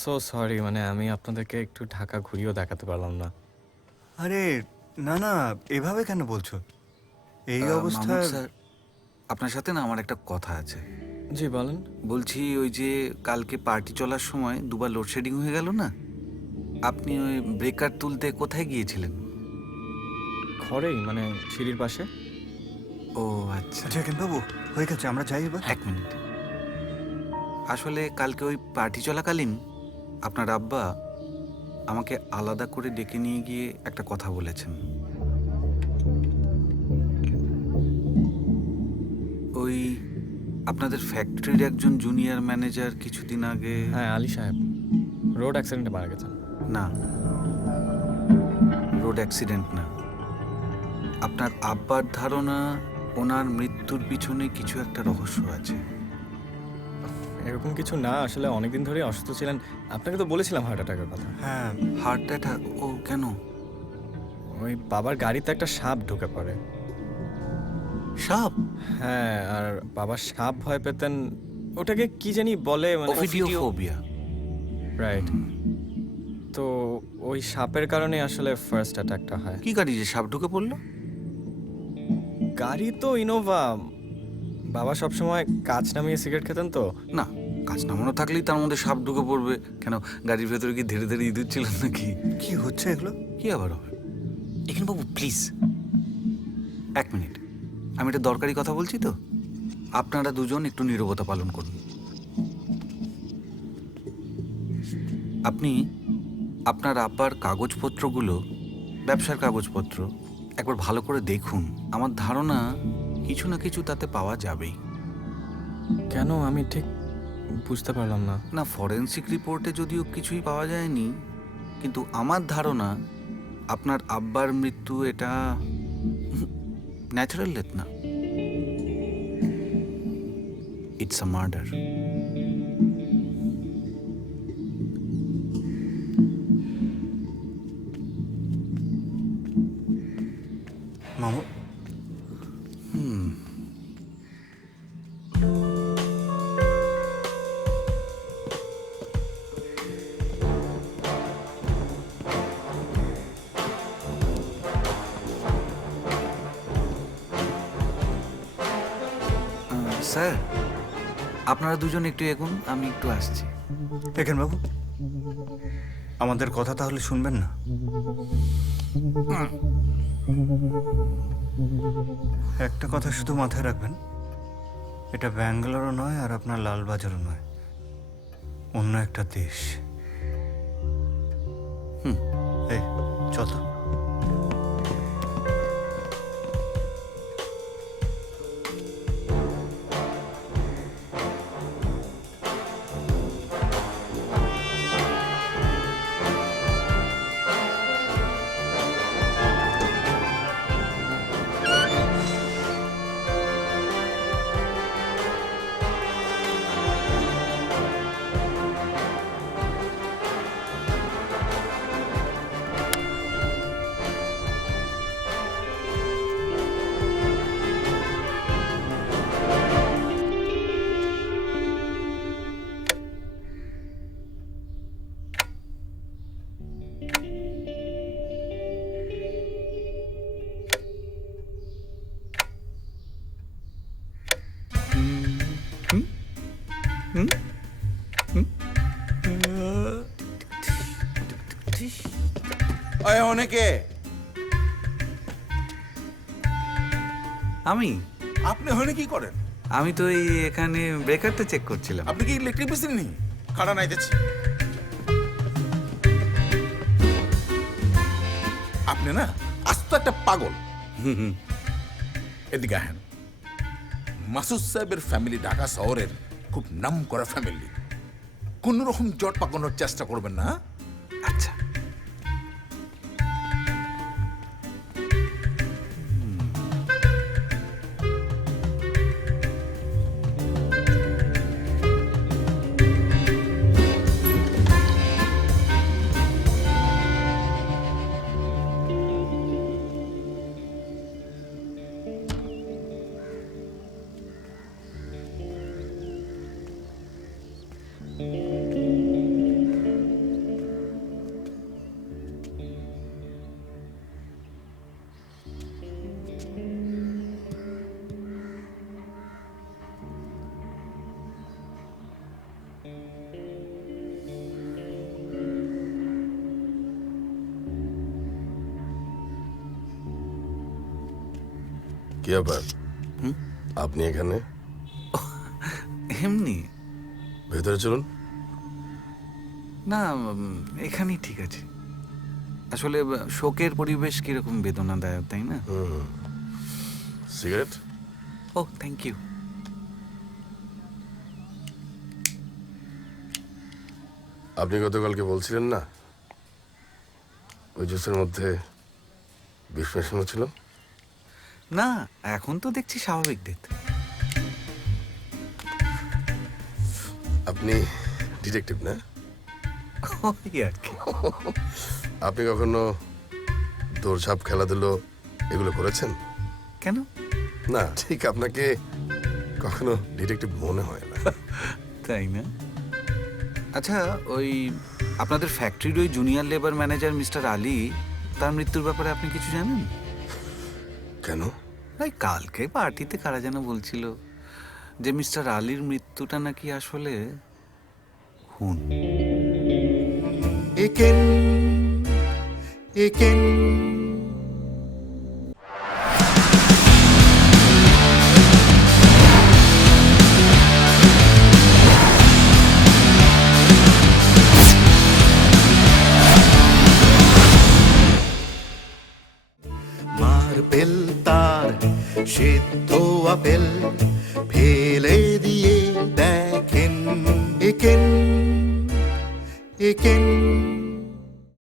So sorry, মানে আমি আপনাদেরকে একটু ঢাকা ঘুরিয়েও দেখাতে পারলাম না। আরে না না, এভাবে কেন বলছো? এই মাহমুদ অবস্থায় স্যার, আপনার সাথে না আমার একটা কথা আছে। জি বলেন। বলছি, ওই যে কালকে পার্টি চলার সময় দুবার লোডশেডিং হয়ে গেল না, আপনি ওই ব্রেকার তুলতে কোথায় গিয়েছিলেন? ঘরেই, মানে সিঁড়ির পাশে। ও আচ্ছা, আচ্ছা বাবু, হয়ে গেছে, আমরা যাই এবার। এক মিনিট। আসলে কালকে ওই পার্টি চলাকালীন আপনার আব্বা আমাকে আলাদা করে ডেকে নিয়ে গিয়ে একটা কথা বলেছেন। ওই আপনাদের ফ্যাক্টরির একজন জুনিয়র ম্যানেজার কিছুদিন আগে। হ্যাঁ, আলী সাহেব রোড অ্যাক্সিডেন্টে মারা গেছেন। না, রোড অ্যাক্সিডেন্ট না। আপনার আব্বার ধারণা ওনার মৃত্যুর পিছনে কিছু একটা রহস্য আছে। এরকম কিছু না, আসলে অনেকদিন ধরেই অসুস্থ ছিলেন। আপনাকে তো বলেছিলাম হার্ট অ্যাটাকের কথা। হ্যাঁ, হার্ট অ্যাটাক? ও কেন? ওই বাবার গাড়িতে একটা সাপ ঢুকে পড়ে। সাপ? হ্যাঁ, আর বাবার সাপ ভয় পেতেন। ওটাকে কি জানি বলে, মানে ওভিডিওফোবিয়া। রাইট। তো ওই সাপের কারণে আসলে ফার্স্ট অ্যাটাকটা হয়। কি গাড়ি যে সাপ ঢুকে পড়লো? গাড়ি তো ইনোভা। বাবা সবসময় কাঁচ নামিয়ে সিগারেট খেতেন তো। না, কাজ নামানো থাকলেই তার মধ্যে সাপ ঢুকে পড়বে কেন? গাড়ির ভেতরে কি ধীরে ধীরে ইঁদুর ছিল নাকি? কি হচ্ছে এগুলো? কি আবার হবে? এখানে বাবু প্লিজ এক মিনিট, আমি একটা দরকারি কথা বলছি তো। আপনারা দুজন একটু নীরবতা পালন করুন। আপনি আপনার আব্বার কাগজপত্রগুলো, ব্যবসার কাগজপত্র একবার ভালো করে দেখুন। আমার ধারণা কিছু না কিছু তাতে পাওয়া যাবেই। কেন, আমি ঠিক বুঝতে পারলাম না। না, ফরেন্সিক রিপোর্টে যদিও কিছুই পাওয়া যায়নি, কিন্তু আমার ধারণা আপনার আব্বার মৃত্যু এটা ন্যাচারাল ডেথ না, ইটস আ মার্ডার। মামু, স্যার, আপনারা দুজন একটু এগোন, আমি একটু আসছি। দেখেন বাবু, আমাদের কথা তাহলে শুনবেন না? একটা কথা শুধু মাথায় রাখবেন, এটা ব্যাঙ্গালোরও নয় আর আপনার লালবাজারও নয়, অন্য একটা দেশ। এই চল তো। ওই অনেকে, আমি আপনি ওখানে কি করেন? আমি তো এই এখানে ব্রেকারটা চেক করছিলাম। আপনি কি ইলেকট্রিক মিস্ত্রি নেই? খাড়া নাই দিচ্ছি। আপনি না আস্ত একটা পাগল। এদিকে আহেন। মাসুদ সাহেবের ফ্যামিলি ঢাকা শহরের খুব নাম করা ফ্যামিলি। কোন রকম জট পাকানোর চেষ্টা করবেন না। আচ্ছা, কি ব্যাপার আপনি এখানে? এমনি ভেতরে চলুন। না, এখানেই ঠিক আছে। আসলে শোকের পরিবেশ কিরকম বেদনাদায়ক, তাই না? সিগারেট? ও থ্যাংক ইউ। আপনি গতকালকে বলছিলেন না ওই জুসের মধ্যে বিষ মেশানো ছিল? না, এখন তো দেখছি স্বাভাবিক দেখতে। আপনি ডিটেকটিভ না? ওই আর কি। আপনি কখনো দৌড়ঝাঁপ, খেলাধুলো এগুলো করেছেন? কেন? না, ঠিক আপনাকে কখনো ডিটেকটিভ মনে হয় না। তাই না? আচ্ছা, ওই আপনাদের ফ্যাক্টরির ওই junior labour manager mister Ali, তার মৃত্যুর ব্যাপারে আপনি কিছু জানেন? কেন? ভাই, কালকে পার্টিতে কারা যেন বলছিল যে মিস্টার আলীর মৃত্যুটা নাকি আসলে খুন। মার্বেল তার সিদ্ধ আপেল ফেলে দিয়ে দেখেন একেন